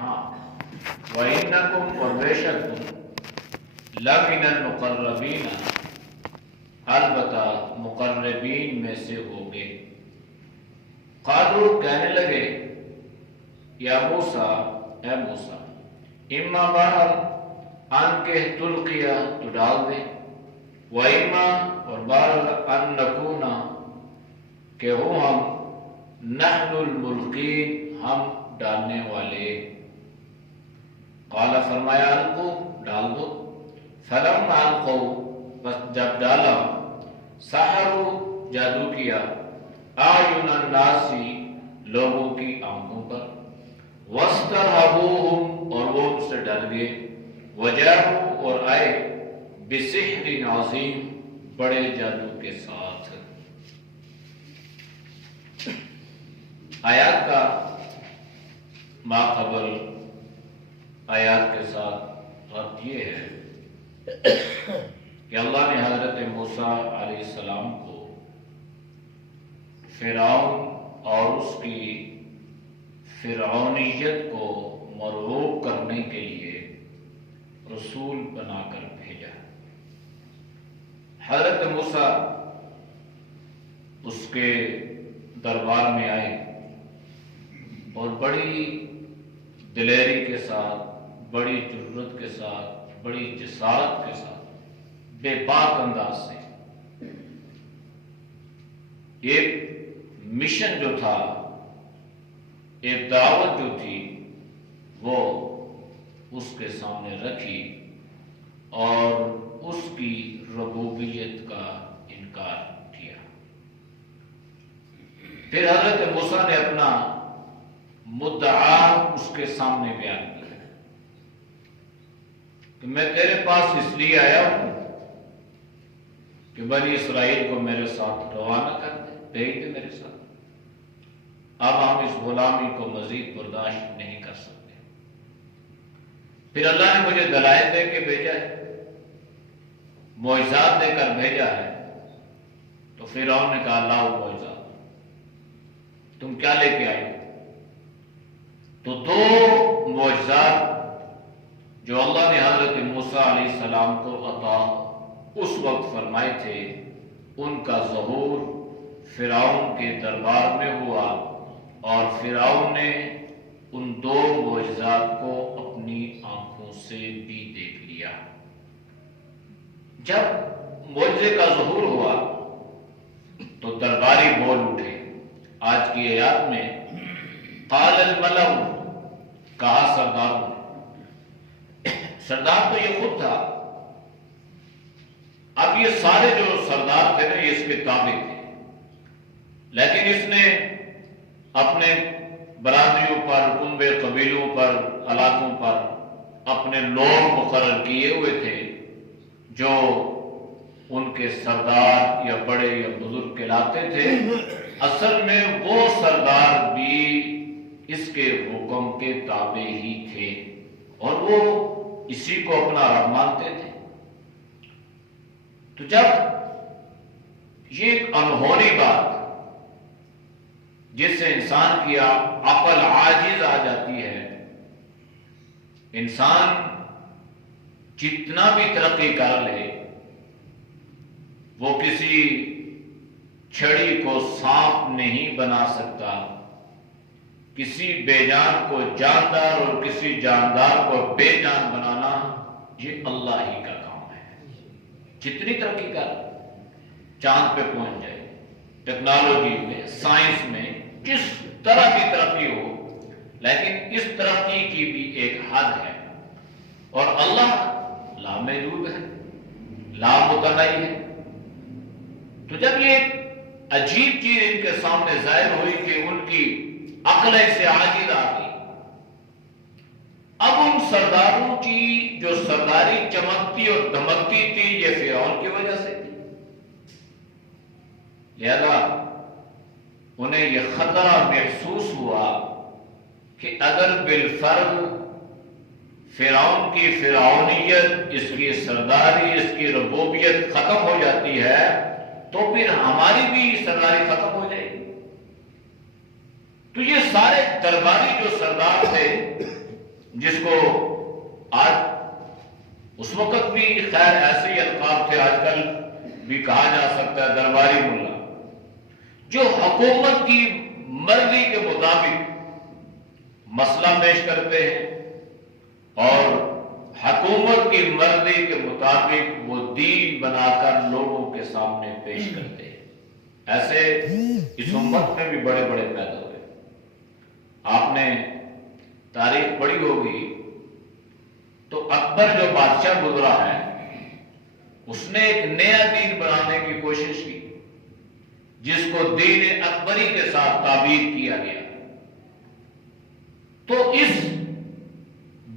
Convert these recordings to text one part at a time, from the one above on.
ہاں وَإِنَّكُمْ اور بے شک تم لَمِنَ الْمُقَرَّبِينَ البتہ مقربین میں سے ہوگے۔ قالوا کہنے لگے یا موسیٰ اے موسیٰ اما بہر ان کے تلقیا تو ڈال دے، و اما اور بہر ان نکونا کہ ہوں ہم نحن الملقین ہم ڈالنے والے۔ قال فرمایا القوا ڈال دو، فلما القوا بس جب ڈالا، سحروا جادو کیا، اعین الناس لوگوں کی آنکھوں پر، واسترهبوهم اور وہ ان سے ڈر گئے، وجاءوا اور آئے بسحر عظیم بڑے جادو کے ساتھ۔ آیات کا ماقبل آیات کے ساتھ ربط یہ ہے کہ اللہ نے حضرت موسیٰ علیہ السلام کو فرعون اور اس کی فرعونیت کو مرغوب کرنے کے لیے رسول بنا کر بھیجا۔ حضرت موسیٰ اس کے دربار میں آئے اور بڑی دلیری کے ساتھ، بڑی جرأت کے ساتھ، بڑی جسارت کے ساتھ، بے باک انداز سے ایک مشن جو تھا، ایک دعوت جو تھی، وہ اس کے سامنے رکھی اور اس کی ربوبیت کا انکار کیا۔ پھر حضرت موسیٰ نے اپنا مدعا اس کے سامنے بیان کیا کہ میں تیرے پاس اس لیے آیا ہوں کہ بنی اسرائیل کو میرے ساتھ روانہ کر دے، بھیج دے میرے ساتھ، اب ہم اس غلامی کو مزید برداشت نہیں کر سکتے۔ پھر اللہ نے مجھے دلائل دے کے بھیجا ہے، معجزات دے کر بھیجا ہے۔ تو فرعون نے کہا لاؤ معجزات، تم کیا لے کے آئے؟ تو دو معجزات جو اللہ نے حضرت موسیٰ علیہ السلام کو عطا اس وقت فرمائے تھے، ان کا ظہور فرعون کے دربار میں ہوا اور فرعون نے ان دو معجزات کو اپنی آنکھوں سے بھی دیکھ لیا۔ جب معجزے کا ظہور ہوا تو درباری بول اٹھے۔ آج کی آیات میں قال الملأ کہا سرداروں نے، سردار تو یہ خود تھا، اب یہ سارے جو سردار تھے نا یہ اس کے تابع تھے، لیکن اس نے اپنے برادریوں پر، کنبے قبیلوں پر، علاقوں پر اپنے لوگ مقرر کیے ہوئے تھے جو ان کے سردار یا بڑے یا بزرگ کہلاتے تھے۔ اصل میں وہ سردار بھی اس کے حکم کے تابع ہی تھے اور وہ اسی کو اپنا رب مانتے تھے۔ تو جب یہ ایک انہونی بات جس سے انسان کی عقل عاجز آ جاتی ہے، انسان جتنا بھی ترقی کر لے وہ کسی چھڑی کو سانپ نہیں بنا سکتا، کسی بے جان کو جاندار اور کسی جاندار کو بے جان بنانا یہ اللہ ہی کا کام ہے۔ جتنی ترقی کر چاند پہ پہنچ جائے، ٹیکنالوجی میں، سائنس میں کس طرح کی ترقی ہو، لیکن اس ترقی کی بھی ایک حد ہے اور اللہ لامحدود ہے، لامتناہی ہے۔ تو جب یہ عجیب چیز ان کے سامنے ظاہر ہوئی کہ ان کی عقل سے عاجز آ گئی، اب ان سرداروں کی جو سرداری چمکتی اور دمکتی تھی یہ فرعون کی وجہ سے تھی، لہذا انہیں یہ خطرہ محسوس ہوا کہ اگر بالفرض فرعون کی فرعونیت، اس کی سرداری، اس کی ربوبیت ختم ہو جاتی ہے تو پھر ہماری بھی سرداری ختم ہو جائے گی۔ تو یہ سارے درباری جو سردار تھے جس کو آج اس وقت بھی خیر ایسے ہی القاب تھے، آج کل بھی کہا جا سکتا ہے درباری ملا، جو حکومت کی مرضی کے مطابق مسئلہ پیش کرتے ہیں اور حکومت کی مرضی کے مطابق وہ دین بنا کر لوگوں کے سامنے پیش کرتے ہیں۔ ایسے اس امت میں بھی بڑے بڑے پیدا ہوئے۔ آپ نے تاریخ پڑھی ہوگی تو اکبر جو بادشاہ گزرا ہے اس نے ایک نیا دین بنانے کی کوشش کی جس کو دین اکبری کے ساتھ تعبیر کیا گیا۔ تو اس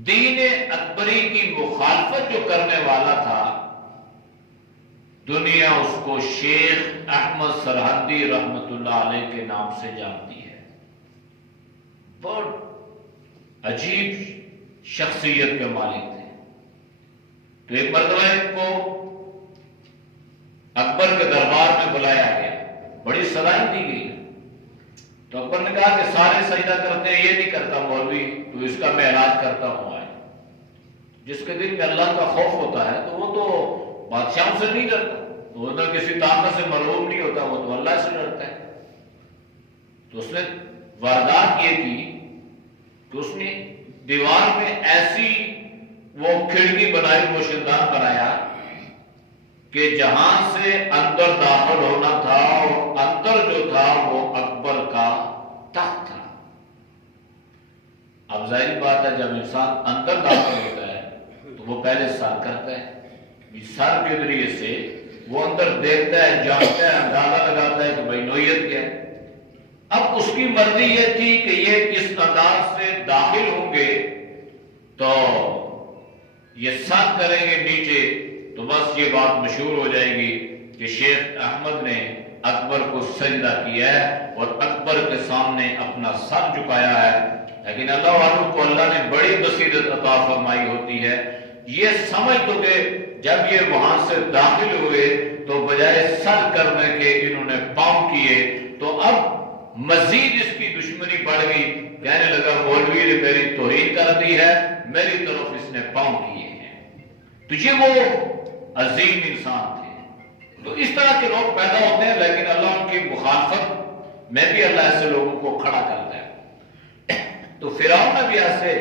دین اکبری کی مخالفت جو کرنے والا تھا، دنیا اس کو شیخ احمد سرہندی رحمت اللہ علیہ کے نام سے جانتی ہے۔ بہت عجیب شخصیت کے مالک تھے۔ تو ایک مرتبہ ان کو اکبر کے دربار میں بلایا گیا، بڑی سزائیں دی گئی۔ تو اکبر نے کہا کہ سارے سجدہ کرتے ہیں، یہ نہیں کرتا مولوی، تو اس کا میں علاج کرتا ہوں۔ آئے جس کے دل میں اللہ کا خوف ہوتا ہے تو وہ تو بادشاہوں سے نہیں ڈرتا، وہ تو کسی طاقت سے مرعوب نہیں ہوتا، وہ تو اللہ سے ڈرتا ہے۔ تو اس نے واردات یہ کی کہ اس نے دیوار میں ایسی وہ کھڑکی بنائی، روشندان بنایا کہ جہاں سے اندر داخل ہونا تھا اور اندر جو تھا وہ اکبر کا تخت تھا۔ اب ظاہر بات ہے جب انسان اندر داخل ہوتا ہے تو وہ پہلے سر کرتا ہے، سر کے ذریعے سے وہ اندر دیکھتا ہے، جانتا ہے، اندازہ لگاتا ہے کہ بھائی نوعیت کیا ہے۔ اب اس کی مرضی یہ تھی کہ یہ اس انداز سے داخل ہوں گے تو یہ سر کریں گے نیچے تو بس یہ بات مشہور ہو جائے گی کہ شیخ احمد نے اکبر کو سجدہ کیا ہے اور اکبر کے سامنے اپنا سر جھکایا ہے۔ لیکن اللہ والوں کو اللہ نے بڑی بصیرت عطا فرمائی ہوتی ہے، یہ سمجھ تو کہ جب یہ وہاں سے داخل ہوئے تو بجائے سر کرنے کے انہوں نے پاؤں کیے، تو اب مزید اس کی دشمنی بڑھ گئی، کہنے لگا مولوی نے میری توہین کر دی ہے، میری طرف اس نے پاؤں کیے ہیں۔ تو یہ وہ عظیم انسان تھے۔ تو اس طرح کے لوگ پیدا ہوتے ہیں، لیکن اللہ ان کی مخالفت میں بھی اللہ ایسے لوگوں کو کھڑا کرتا ہے۔ تو فرعون نے بھی ایسے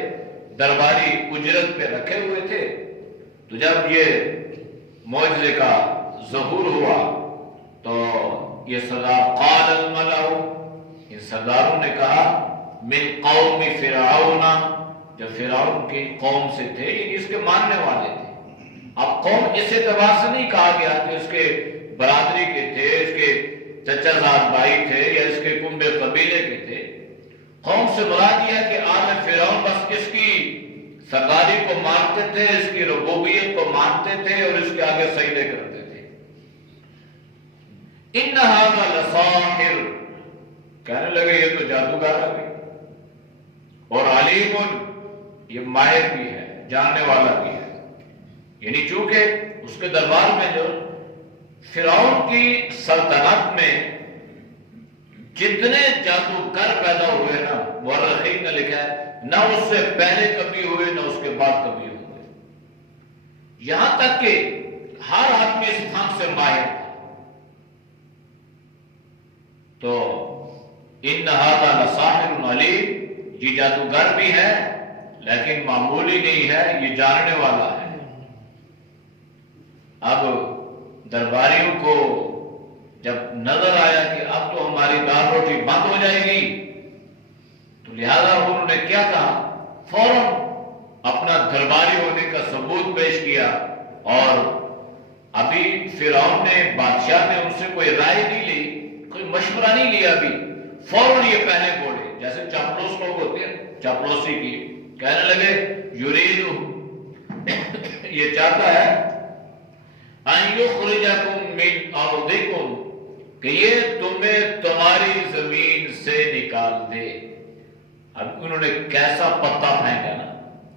درباری اجرت پہ رکھے ہوئے تھے۔ تو جب یہ معجزے کا ظہور ہوا تو یہ سزا قال الملأ، ان سرداروں نے کہا من قوم فرعون، جب فرعون کی قوم سے تھے، یعنی اس کے ماننے والے تھے۔ اب قوم اس اعتبار سے نہیں کہا گیا کہ اس کے برادری کے تھے، اس کے چچا زاد بھائی تھے یا اس کے کنبے قبیلے کے تھے۔ قوم سے مراد یہ کہ آل فرعون بس اس کی سرداری کو مانتے تھے، اس کی ربوبیت کو مانتے تھے اور اس کے آگے سجدے کرتے تھے۔ ان ھذا لساحر، کہنے لگے یہ تو جادوگر ہے اور علیم، یہ ماہر بھی ہے، جاننے والا بھی ہے۔ یعنی چونکہ اس کے دربار میں جو فرعون کی سلطنت میں جتنے جادوگر پیدا ہوئے نا، مورخین نے لکھا ہے نہ اس سے پہلے کبھی ہوئے نہ اس کے بعد کبھی ہوئے، یہاں تک کہ ہر آدمی اس فن سے ماہر تھا۔ تو ان ھذا لساحر علیم، یہ جادوگر بھی ہے لیکن معمولی نہیں ہے، یہ جاننے والا ہے۔ اب درباریوں کو جب نظر آیا کہ اب تو ہماری دال روٹی بند ہو جائے گی، تو لہذا انہوں نے کیا کہا، فوراً اپنا درباری ہونے کا ثبوت پیش کیا۔ اور ابھی فرعون نے، بادشاہ نے ان سے کوئی رائے نہیں لی، کوئی مشورہ نہیں لیا، ابھی فوراً یہ پہلے بولے، جیسے چاپلوس لوگ ہوتے ہیں، چاپلوسی کی، کہنے لگے یرید، یہ چاہتا ہے ان یخرجکم من ارضکم، کہ یہ تمہیں تمہاری زمین سے نکال دے۔ اب انہوں نے کیسا پتا پھینکا نا،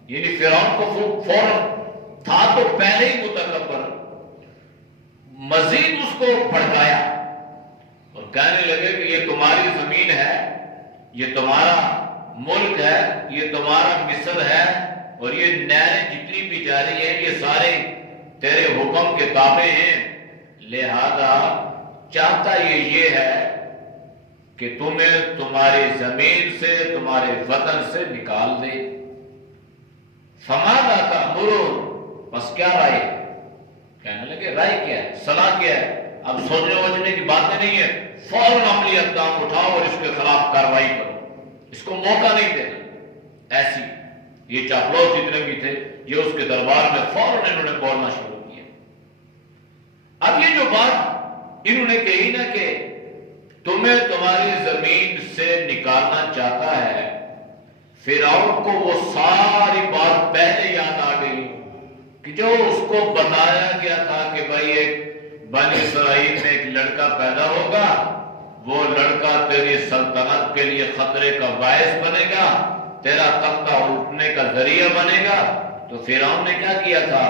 یعنی فرعون کو فوراً تھا تو پہلے ہی متکبر، مزید اس کو بھڑکایا اور کہنے لگے کہ یہ تمہاری زمین ہے، یہ تمہارا ملک ہے، یہ تمہارا مصر ہے، اور یہ نہریں جتنی بھی جاری ہیں یہ سارے تیرے حکم کے تابع ہیں، لہذا چاہتا یہ ہے کہ تمہیں تمہاری زمین سے، تمہارے وطن سے نکال دے۔ فماذا تأمرون، بس کیا رائے؟ کہنے لگے رائے کیا ہے، صلاح کیا ہے؟ اب سوچنے ووچنے کی باتیں نہیں ہے، فوراً عملی اقدام اٹھاؤ اور اس کے خلاف کارروائی کرو، اس کو موقع نہیں دینا۔ ایسی یہ چاپلوس جتنے بھی تھے یہ اس کے دربار میں فوراً انہوں نے بولنا شروع کیا۔ اب یہ جو بات انہوں نے کہی نا کہ تمہیں تمہاری زمین سے نکالنا چاہتا ہے، فرعون کو وہ ساری بات پہلے یاد آ گئی کہ جو اس کو بتایا گیا تھا کہ بھائی ایک بنی اسرائیل میں ایک لڑکا پیدا ہوگا، وہ لڑکا تیری سلطنت کے لیے خطرے کا باعث بنے گا، تیرا تختہ اٹھنے کا ذریعہ بنے گا۔ تو فرعون نے کیا کیا تھا؟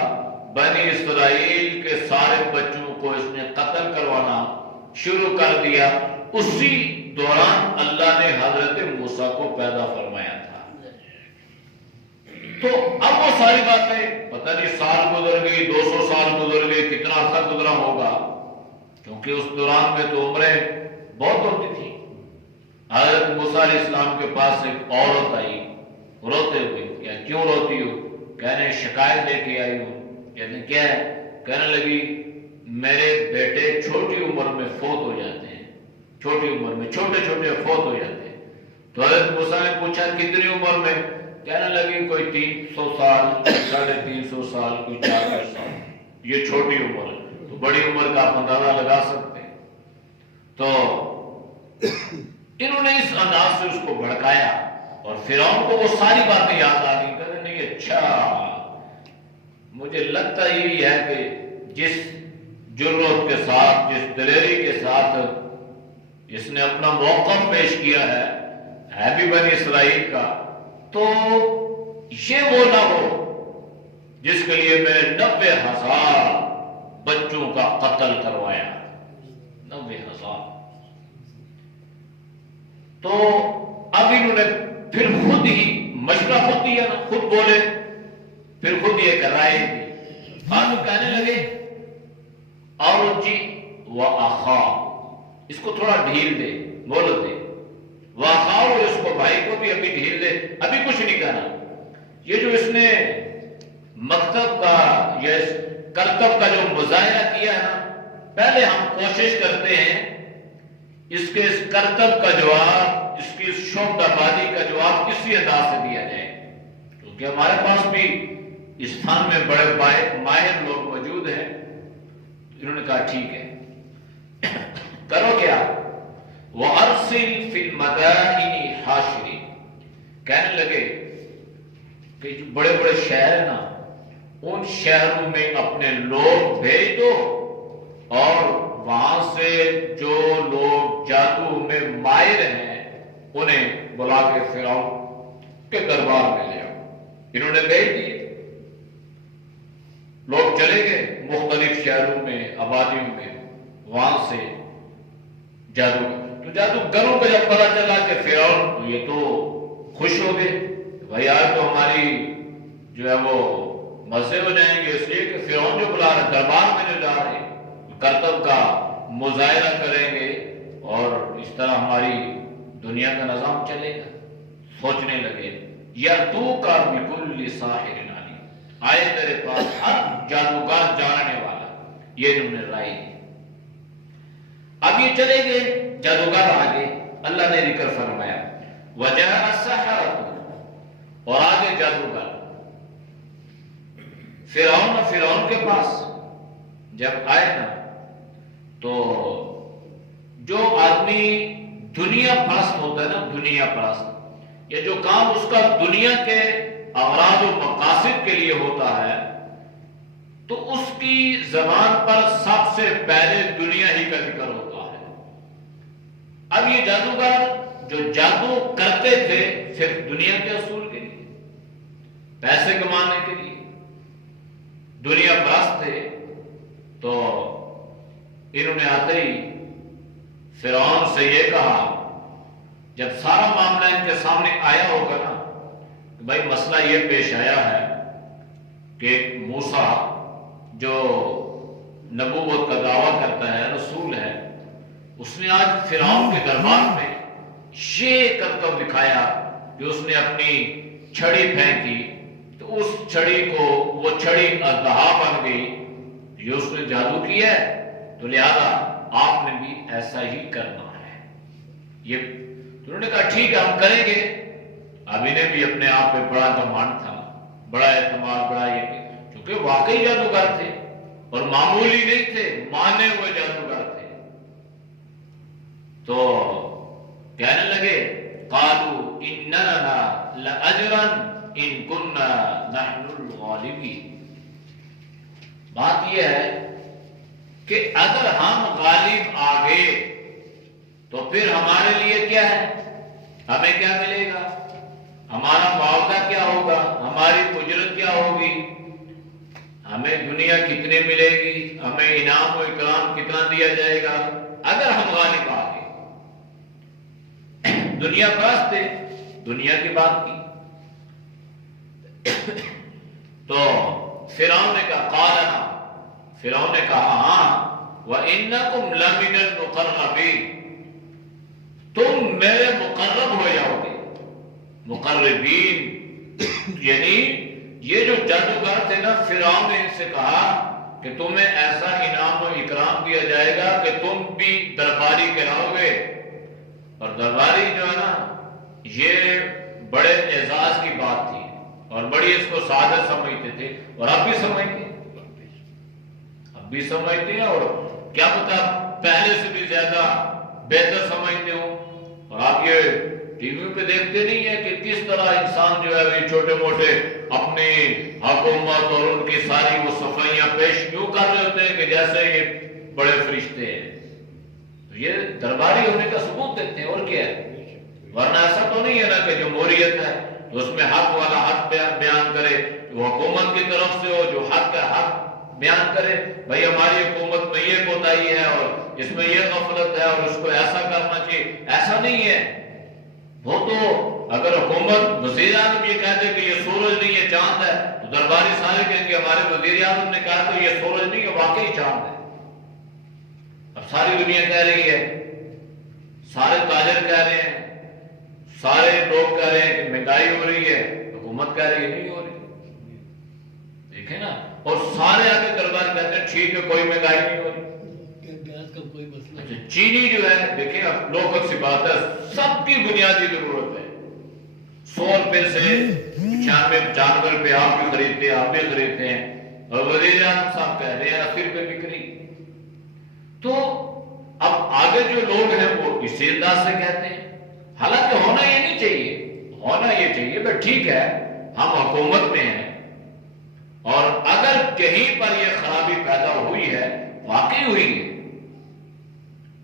بنی اسرائیل کے سارے بچوں کو اس نے قتل کروانا شروع کر دیا۔ اسی دوران اللہ نے حضرت موسیٰ کو پیدا فرمایا تھا۔ تو اب وہ ساری باتیں پتہ نہیں سال گزر گئی، 200 سال گزر گئے، کتنا عرصہ گزرا ہوگا، کیونکہ اس دوران میں تو عمریں بہت ہوتی تھی۔ حضرت موسیٰ علیہ السلام کے پاس ایک عورت آئی روتے ہوئے، یا کیوں روتی ہو؟ کہنے شکایت لے کے آئی ہوں۔ کہنے کیا ہے؟ کہنے لگی میرے بیٹے چھوٹی عمر میں فوت ہو جاتے ہیں، چھوٹی عمر میں چھوٹے چھوٹے فوت ہو جاتے ہیں۔ تو حضرت موسیٰ نے پوچھا کتنی عمر میں؟ کہنے لگی کوئی 300 سال، 350 سال، کوئی 400 سال، یہ چھوٹی عمر ہے۔ تو بڑی عمر کا آپ اندازہ لگا سکتے ہیں۔ تو انہوں نے اس انداز سے اس کو بھڑکایا اور فرعون کو وہ ساری باتیں یاد آ گئی۔ کہتے نہیں اچھا مجھے لگتا یہی ہے کہ جس جرات کے ساتھ، جس دلیری کے ساتھ اس نے اپنا موقف پیش کیا ہے بھی بنی اسرائیل کا، تو یہ وہ نہ ہو جس کے لیے میں نے 90,000 بچوں کا قتل کروایا۔ 90,000۔ تو اب انہوں نے پھر خود ہی مشورہ خود دیا نا، خود بولے، پھر خود یہ رائے دی۔ بعد میں کہنے لگے اور جی وَأَخَا، اس کو تھوڑا ڈھیل دے، بولو دے، وَأَخَا، اور اس کو بھائی کو بھی ابھی ڈھیل دے، ابھی کچھ نہیں کہنا۔ یہ جو اس نے مکتب کا یا کرتب کا جو مظاہرہ کیا ہے نا، پہلے ہم کوشش کرتے ہیں اس کے اس کرتب کا جواب، اس کی اس شعبہ بازی کا جواب کسی انداز سے دیا جائے، کیونکہ ہمارے پاس بھی اس فن میں بڑے ماہر لوگ موجود ہیں۔ انہوں نے کہا ٹھیک ہے، کرو کیا؟ وَأَرْسِلْ فِي الْمَدَائِنِ حَاشِرِينَ، کہنے لگے کہ جو بڑے بڑے شہر ہیں نا، ان شہروں میں اپنے لوگ بھیج دو، اور وہاں سے جو لوگ جادو میں ماہر ہیں انہیں بلا کے فرعون کے دربار میں لے آؤ۔ انہوں نے بھیج دیے، لوگ چلے گئے مختلف شہروں میں، آبادیوں میں، وہاں سے تو جادوگروں کو جب پتا چلا کہ فرعون، یہ تو خوش ہو گئے، بھائی آج تو ہماری جو ہے وہ مزے ہو جائیں گے، اس لیے کہ فرعون جو بلا رہے، دربار میں جو جا رہے ہیں، کرتب کا مظاہرہ کریں گے اور اس طرح ہماری دنیا کا نظام چلے گا۔ سوچنے لگے یَأْتُوکَ بِكُلِّ سَاحِرٍ عَلِیمٍ، آئے تیرے پاس ہر جادوگر جاننے والا۔ یہ انہوں نے رائے دی۔ اب یہ چلے گئے جادوگر آگے، اللہ نے ذکر فرمایا وَجَاءَ السَّحَرَةُ، اور آگے جادوگر فرعون کے پاس جب آئے نا، تو جو آدمی دنیا پرست ہوتا ہے نا، دنیا پرست، یا جو کام اس کا دنیا کے اغراض و مقاصد کے لیے ہوتا ہے، تو اس کی زبان پر سب سے پہلے دنیا ہی کا ذکر ہوتا ہے۔ اب یہ جادوگر جو جادو کرتے تھے صرف دنیا کے اصول کے لیے، پیسے کمانے کے لیے، دنیا پرست تھے، تو انہوں نے آتے ہی فرعون سے یہ کہا، جب سارا معاملہ ان کے سامنے آیا ہوگا نا کہ بھائی مسئلہ یہ پیش آیا ہے کہ موسیٰ جو نبوت کا دعویٰ کرتا ہے، رسول ہے، اس نے آج فرعون کے دربار میں یہ کرتب دکھایا کہ اس نے اپنی چھڑی پھینکی تو اس چھڑی کو وہ چھڑی اژدہا بن گئی، یہ اس نے جادو کیا ہے، تو لہذا آپ نے بھی ایسا ہی کرنا ہے۔ یہ تو انہوں نے کہا ٹھیک ہے ہم کریں گے۔ اب انہیں بھی اپنے آپ پہ بڑا گمان تھا، بڑا اعتماد، بڑا یہ کیونکہ واقعی جادوگر تھے اور معمولی نہیں تھے، مانے ہوئے جادوگر تھے۔ تو کہنے لگے قالوا ان لنا لاجرا ان كنا نحن الغالبین۔ بات یہ ہے کہ اگر ہم غالب آ گئے تو پھر ہمارے لیے کیا ہے، ہمیں کیا ملے گا، ہمارا معاوضہ کیا ہوگا، ہماری اجرت کیا ہوگی، ہمیں دنیا کتنے ملے گی، ہمیں انعام و اکرام کتنا دیا جائے گا اگر ہم غالب آ گئے۔ دنیا پرست تھے، دنیا کی بات کی۔ تو فرعون نے کہا قالنا، فرعون نے کہا ہاں وَإِنَّكُمْ لَمِنَ الْمُقَرَّبِينَ، تم میرے مقرب ہو جاؤ گے۔ مقربین یعنی یہ جو جادوگر تھے نا، فرعون نے ان سے کہا کہ تمہیں ایسا انعام و اکرام دیا جائے گا کہ تم بھی درباری کہلاؤ گے۔ اور درباری جو ہے نا یہ بڑے اعزاز کی بات تھی اور بڑی اس کو سعادت سمجھتے تھے، اور اب بھی سمجھتے ہیں، اب بھی سمجھتے ہیں، اور کیا پتا پہلے سے بھی زیادہ بہتر سمجھتے ہوں۔ اور آپ یہ ٹی وی پہ دیکھتے نہیں ہیں کہ کس طرح انسان جو ہے یہ چھوٹے موٹے اپنی حکومت اور ان کی ساری وہ صفائیاں پیش کیوں کر رہے ہوتے ہیں کہ جیسے یہ بڑے فرشتے ہیں۔ تو یہ درباری ہونے کا ثبوت دیتے ہیں، اور کیا ہے، ورنہ ایسا تو نہیں ہے نا کہ جمہوریت ہے تو اس میں حق والا حق بیان کرے، وہ حکومت کی طرف سے ہو جو حق کا حق بیان کرے، بھائی ہماری حکومت میں یہ کوتاہی ہے اور اس میں یہ غفلت ہے اور اس کو ایسا کرنا چاہیے، ایسا نہیں ہے۔ وہ تو اگر حکومت وزیر اعظم یہ کہتے کہ یہ سورج نہیں یہ چاند ہے تو درباری سارے کہیں گے ہمارے وزیر اعظم نے کہا تو یہ سورج نہیں یہ واقعی چاند ہے۔ اب ساری دنیا کہہ رہی ہے، سارے تاجر کہہ رہے ہیں، سارے لوگ کہہ رہے ہیں کہ مہنگائی ہو رہی ہے، حکومت کہہ رہی ہے نہیں ہو رہی، دیکھیں نا، اور سارے آگے دربار کہتے ہیں ٹھیک ہے کوئی مہنگائی نہیں ہو رہی۔ چینی جو ہے دیکھیں اب لوگوں سے بات ہے، سب کی بنیادی ضرورت ہے، 100 روپے سے 95 روپے آپ بھی خریدتے ہیں، آپ بھی خریدتے ہیں، اور وزیر اعظم صاحب کہہ رہے ہیں 80 روپے بک رہی۔ تو اب آگے جو لوگ ہیں وہ اسی انداز سے کہتے ہیں، حالانکہ ہونا یہ نہیں چاہیے، ہونا یہ چاہیے بھائی ٹھیک ہے ہم حکومت میں ہیں، اور اگر کہیں پر یہ خرابی پیدا ہوئی ہے، واقعی ہوئی ہے،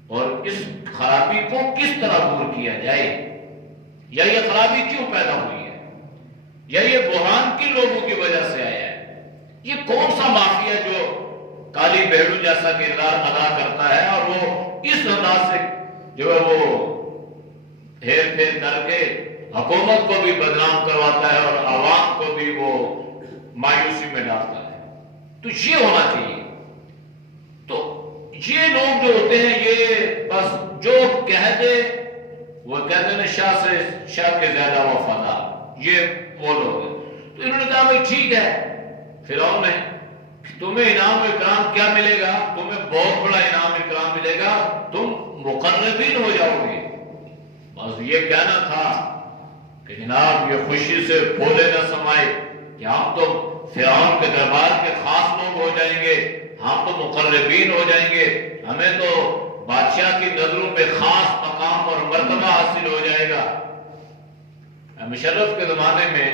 اور اس خرابی کو کس طرح دور کیا جائے، یا یہ خرابی کیوں پیدا ہوئی ہے، یا یہ بحران کن لوگوں کی وجہ سے آیا ہے، یہ کون سا مافیا جو کالی بھیڑو جیسا کردار ادا کرتا ہے اور وہ اس انداز سے جو ہے وہ ہیر پھیر کر کے حکومت کو بھی بدنام کرواتا ہے اور عوام کو بھی وہ مایوسی میں ڈالتا ہے۔ تو یہ ہونا چاہیے۔ تو یہ لوگ جو ہوتے ہیں یہ بس جو کہہ دے وہ کہتے ہیں شاہ کے زیادہ وفادار، یہ وہ لوگ ہیں۔ تو انہوں نے کہا بھائی ٹھیک ہے، فرعون نے تمہیں انعام و اکرام کیا ملے گا، تمہیں بہت بڑا انعام و اکرام ملے گا، تم مقربین ہو جاؤ گے۔ بس یہ کہنا تھا کہ جناب یہ خوشی سے پھولے نہ سمائے کہ ہم تو فرعون کے دربار کے خاص لوگ ہو جائیں گے، ہم تو مقربین ہو جائیں گے، ہمیں تو بادشاہ کی نظروں میں خاص مقام اور مرتبہ حاصل ہو جائے گا۔ مشرف کے زمانے میں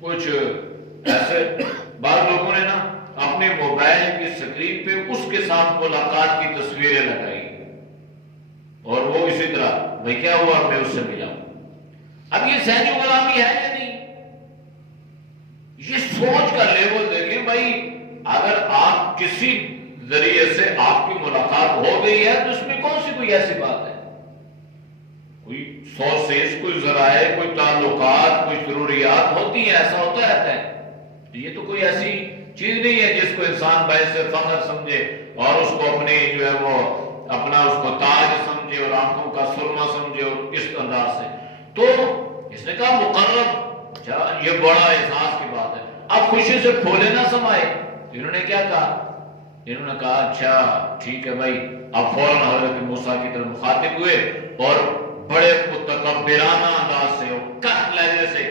کچھ ایسے بعض لوگوں نے نا اپنے موبائل کی سکرین پہ اس کے ساتھ ملاقات کی تصویریں لگائی اور وہ اسی طرح بھائی کیا ہوا میں اس سے ملا ہوں۔ اب یہ ذہنی غلامی ہے یا نہیں؟ یہ سوچ کا لیول دیکھیں بھائی، اگر آپ کسی ذریعے سے آپ کی ملاقات ہو گئی ہے تو اس میں کون سی کوئی ایسی بات ہے؟ کوئی سورسز، کوئی ذرائع، کوئی تعلقات، کوئی ضروریات ہوتی ہیں، ایسا ہوتا رہتا ہے۔ یہ تو کوئی ایسی چیز نہیں ہے جس کو انسان باعث فخر سمجھے اور اس کو اپنی جو ہے وہ اپنا اس کو تاج سمجھے اور آنکھوں کا سرما سمجھے اور اس انداز سے۔ تو اس نے کہا مقرب، اچھا یہ بڑا احساس کی بات ہے، اب خوشی سے پھولے نہ سمائے۔ انہوں نے کیا کہا؟ انہوں نے کہا اچھا ٹھیک ہے بھائی۔ اب فوراً حضرت موسیٰ کی طرف مخاطب ہوئے اور بڑے متکبرانہ انداز سے اور کٹ لہجے سے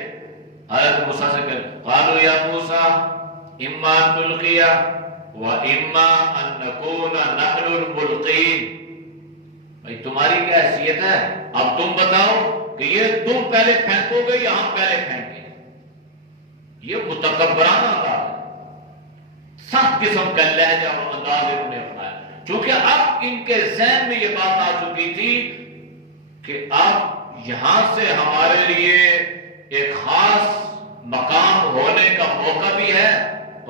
حضرت موسیٰ سے کہا قالوا یا موسیٰ اما ان تلقی و اما ان نکون نحن الملقین، بھائی تمہاری کیا حیثیت ہے، اب تم بتاؤ کہ یہ تم پہلے پھینکو گے یا ہم پہلے پھینکیں؟ یہ متکبرانہ انداز ہے، سخت قسم کا لہجہ اور انداز انہوں نے اپنایا، چونکہ اب ان کے ذہن میں یہ بات آ چکی تھی کہ اب یہاں سے ہمارے لیے ایک خاص مقام ہونے کا موقع بھی ہے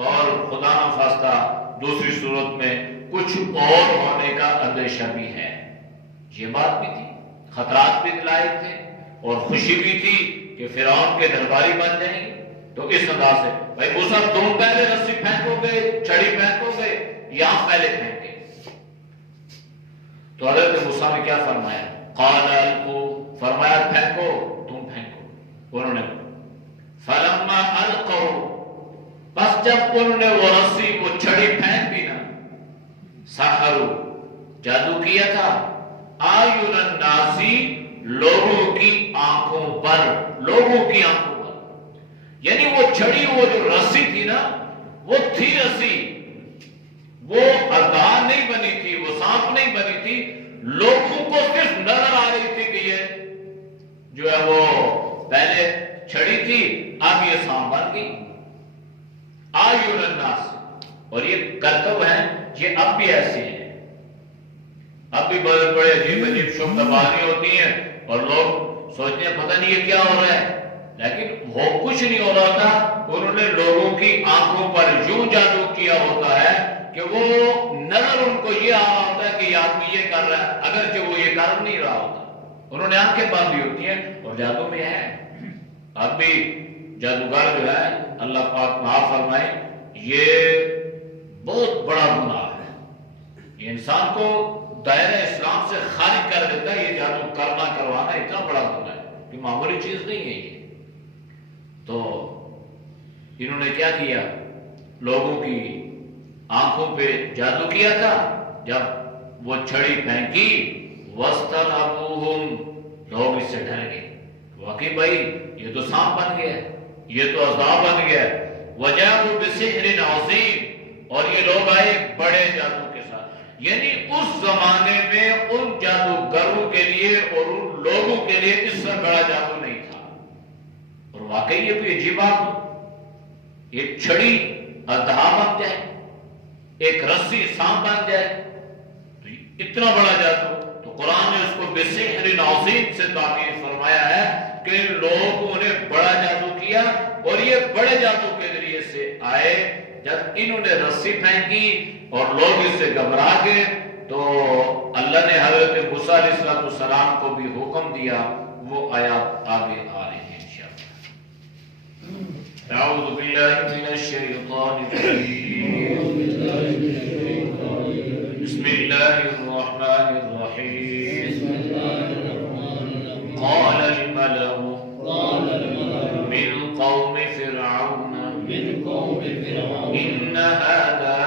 اور خدا نخواستہ دوسری صورت میں کچھ اور ہونے کا اندیشہ بھی ہے۔ یہ بات بھی تھی، خطرات بھی دلائے تھے اور خوشی بھی تھی کہ فرعون کے درباری بن جائیں گے۔ تو اس انداز سے بھائی موسیٰ تم پہلے رسی پھینکو گے، چھڑی پھینکو گے یا پہلے پھینکے؟ تو حضرت موسیٰ نے کیا فرمایا؟ قال القوا، فرمایا پھینکو، تم پھینکو۔ انہوں نے فلما القوا، بس جب انہوں نے وہ رسی وہ چھڑی پھینک دی نا، سحروا، جادو کیا تھا، اعین الناس، لوگوں کی آنکھوں پر، لوگوں کی آنکھوں پر، یعنی وہ چھڑی وہ جو رسی تھی نا وہ تھی رسی، وہ اژدہا نہیں بنی تھی، وہ سانپ نہیں بنی تھی، لوگوں کو صرف نظر آ رہی تھی کہ یہ جو ہے وہ پہلے چھڑی تھی اب یہ سانپ بن گئی۔ اعین الناس، اور یہ کرتب ہیں یہ اب بھی ایسے ہیں، اب بھی بڑے بڑے عجیب عجیب شبہ بازی ہوتی ہیں اور لوگ سوچتے ہیں پتہ نہیں یہ کیا ہو رہا ہے، لیکن وہ کچھ نہیں ہو رہا تھا، انہوں نے لوگوں کی آنکھوں پر یوں جادو کیا ہوتا ہے کہ وہ نظر ان کو یہ آ رہا ہوتا ہے کہ یہ آدمی یہ کر رہا ہے اگرچہ وہ یہ کر نہیں رہا ہوتا، انہوں نے آنکھیں باندھی ہوتی ہیں اور جادو میں ہے۔ اب بھی جادوگر جو ہے اللہ پاک معاف فرمائے یہ بہت بڑا گناہ ہے، یہ انسان کو دائرہ اسلام سے خارج کر دیتا ہے، یہ جادو کرنا کروانا اتنا بڑا گناہ ہے کہ معمولی چیز نہیں ہے یہ۔ تو انہوں نے کیا کیا؟ لوگوں کی آنکھوں پہ جادو کیا تھا، جب وہ چھڑی پھینکی وَاسْتَرْهَبُوهُمْ، لوگ اس سے ڈر گئے، واقعی بھائی یہ تو سانپ بن گیا، یہ تو اژدہا بن گیا، وَجَاءُوا بِسِحْرٍ عَظِيمٍ، اور یہ لوگ آئے بڑے جادو کے ساتھ، یعنی اس زمانے میں ان جادوگروں کے لیے اور ان لوگوں کے لیے اس سے بڑا جادو نہیں تھا۔ اور واقعی یہ کوئی عجیب بات، ایک چھڑی اژدہا بن جائے، ایک رسی سانپ بن جائے، تو اتنا بڑا جادو۔ تو قرآن نے اس کو بسحر عظیم سے تعبیر فرمایا ہے کہ لوگوں نے بڑا جادو کیا اور یہ بڑے جادو کے ذریعے سے آئے۔ جب انہوں نے رسی پھینکی اور لوگ اس سے گھبرا گئے تو اللہ نے حضرت موسیٰ علیہ السلام کو بھی حکم دیا، وہ آیات آگے آ رہے ہیں انشاءاللہ۔ اعوذ باللہ من الشیطان الرجیم، بسم اللہ الرحمن الرحیم، قال الملأ من قوم فرعون إن هذا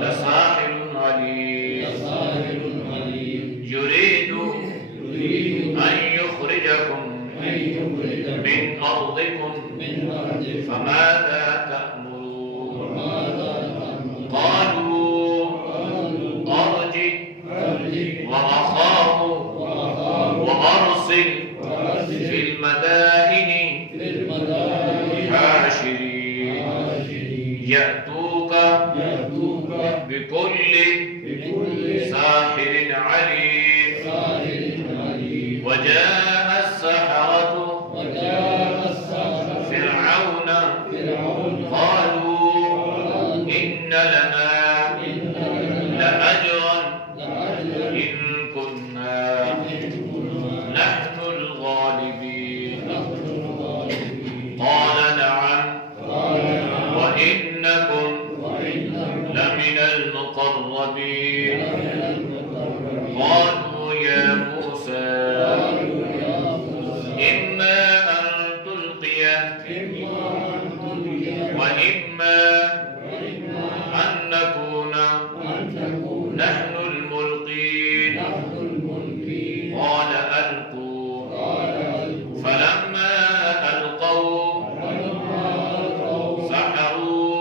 لساحر عليم يريد أن يخرجكم من أرضكم فماذا تأمرون قالوا أرجع وأخاه وأرسل في المدائن حاشرين يأتوك بكل ساحر عليم وجاء السحرة فرعون قالوا إن لنا لأجرا إن كنا الدنيا وإما أن نكون نحن الملقين قال ألقوا فلما ألقوا سحروا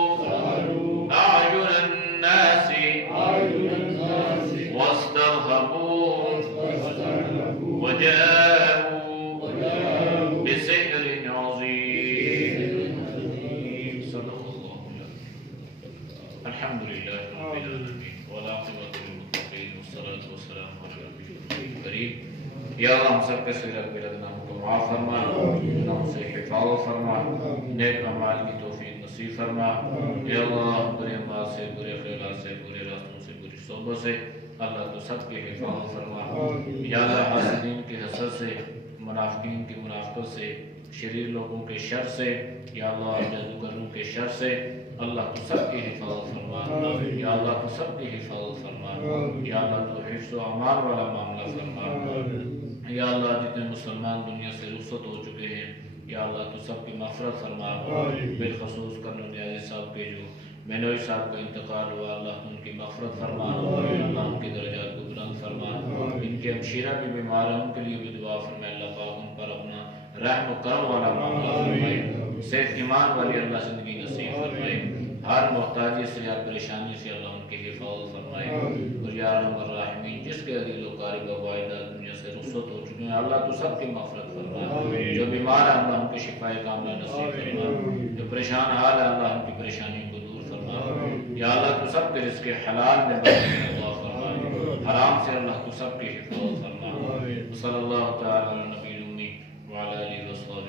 أعين الناس واسترهبوهم وجاءوا بسحر عظيم صدق الله الحمد لله رب العالمين والعاقبة للمتقين والصلاة والسلام على رسوله الكريم یا اللہ ہم سب کے صغیر کبیرہ گناہوں کو معاف فرما، گناہوں سے حفاظت فرما، نیک اعمال کی توفیق نصیب فرما۔ یا اللہ برے اعمال سے، برے خیالات سے، برے راستوں سے، بری صحبت سے اللہ تو سب کی حفاظت فرما۔ یا اللہ حاسدین کی حسد سے، منافقین کی منافقت سے، شریر لوگوں کے شر سے، یا اللہ جادوگروں کے شر سے اللہ تو سب کی حفاظت فرما۔ یا اللہ تو سب کی حفاظت فرما۔ یا اللہ تو حفظ و امان والا معاملہ فرما۔ یا اللہ جتنے مسلمان دنیا سے رخصت ہو چکے ہیں یا اللہ تو سب کی مغفرت فرما۔ بالخصوص کرنو نیازی صاحب کے جو مینوئی صاحب کا انتقال ہوا اللہ ان کی مغفرت فرما، اللہ ان کے درجات کو بلند فرما۔ ان کے ہمشیرہ بھی بیمار ہیں ان کے لیے بھی دعا فرمائے، اللہ پاک ان پر اپنا رحم و کرم والا معاملہ فرمائے، صحت ایمان والی اللہ زندگی نصیب فرمائے، ہر محتاجی سے ہر پریشانی سے اللہ ان کی حفاظت فرمائے۔ اور یا ارحم الراحمین جس کے عدیل و قارب و واحدہ دنیا سے رخصت ہو چکے ہیں اللہ تو سب کی مغفرت فرما، جو بیمار ہیں اللہ ان کے شفائے کاملہ نصیب فرما، جو پریشان حال ہے اللہ ان کی پریشانی کو دور فرما۔ یا اللہ تو سب کے رزق حلال میں برکت عطا فرما، حرام سے اللہ تو سب کی حفاظت فرما۔ صلی اللہ تعالی علی نبی الامی وعلی آلہ وصحبہ